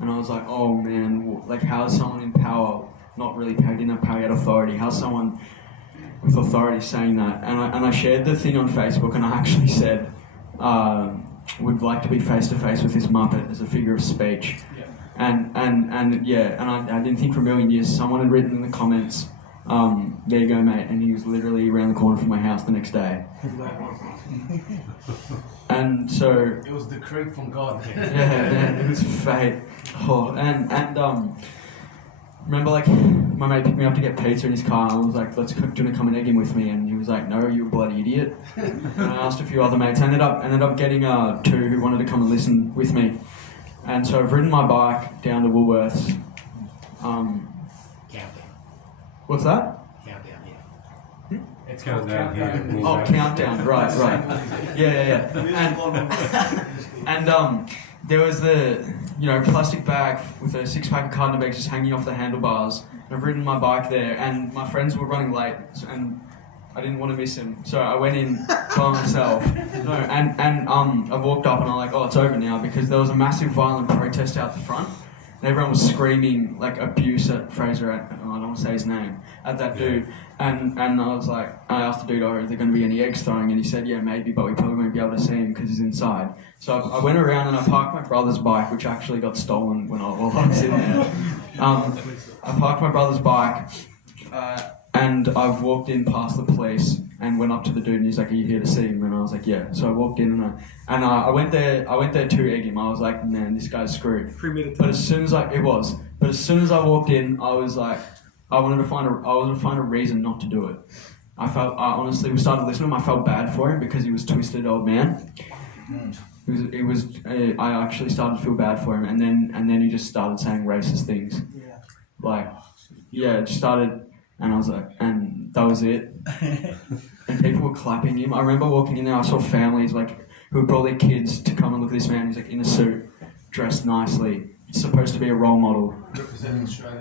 And I was like, oh man, like how's someone in power, not really power, didn't have power, yet authority, how's someone with authority saying that? And I shared the thing on Facebook, and I actually said, would like to be face to face with this Muppet as a figure of speech. Yeah. And I didn't think for a million years. Someone had written in the comments, there you go mate, and he was literally around the corner from my house the next day. And so it was the creep from God. yeah, it was fate. Oh, and remember, like, my mate picked me up to get pizza in his car, and I was like, do you want to come and egg him with me? And he was like, no, you bloody idiot. And I asked a few other mates. I ended up getting two who wanted to come and listen with me. And so I've ridden my bike down to Woolworths. Countdown. What's that? Countdown, yeah. It's Countdown, Countdown. yeah. Oh, countdown, right. Yeah. And there was the, plastic bag with a 6-pack of carton bags just hanging off the handlebars. And I've ridden my bike there, and my friends were running late, and I didn't want to miss him, so I went in by myself. And I walked up and I'm like, oh, it's over now, because there was a massive violent protest out the front. And everyone was screaming like abuse at Fraser, I don't want to say his name, at that dude. And I was like, I asked the dude, are there going to be any eggs throwing? And he said, yeah, maybe, but we probably won't be able to see him because he's inside. So I went around and I parked my brother's bike, which actually got stolen while I was in there. I parked my brother's bike, and I've walked in past the police and went up to the dude, and he's like, are you here to see him? And I was like, yeah. So I walked in and I went there to egg him. I was like, man, this guy's screwed. But as soon as I walked in, I was like, I wanted to find a reason not to do it. I honestly, we started listening to him. I felt bad for him because he was a twisted old man. I actually started to feel bad for him, and then he just started saying racist things. It just started. And I was like, and that was it. And people were clapping him. I remember walking in there, I saw families who had brought their kids to come and look at this man. He's in a suit, dressed nicely. It's supposed to be a role model.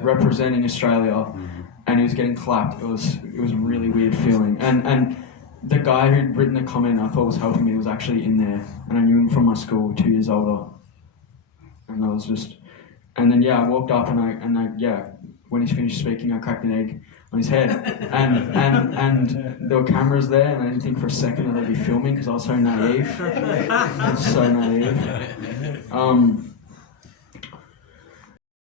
Representing Australia. Mm-hmm. And he was getting clapped. It was a really weird feeling. And the guy who'd written the comment I thought was helping me was actually in there. And I knew him from my school, 2 years older. And I was just... And then, I walked up and I when he finished speaking, I cracked an egg on his head, and there were cameras there, and I didn't think for a second that they'd be filming because I was so naive. I was so naive.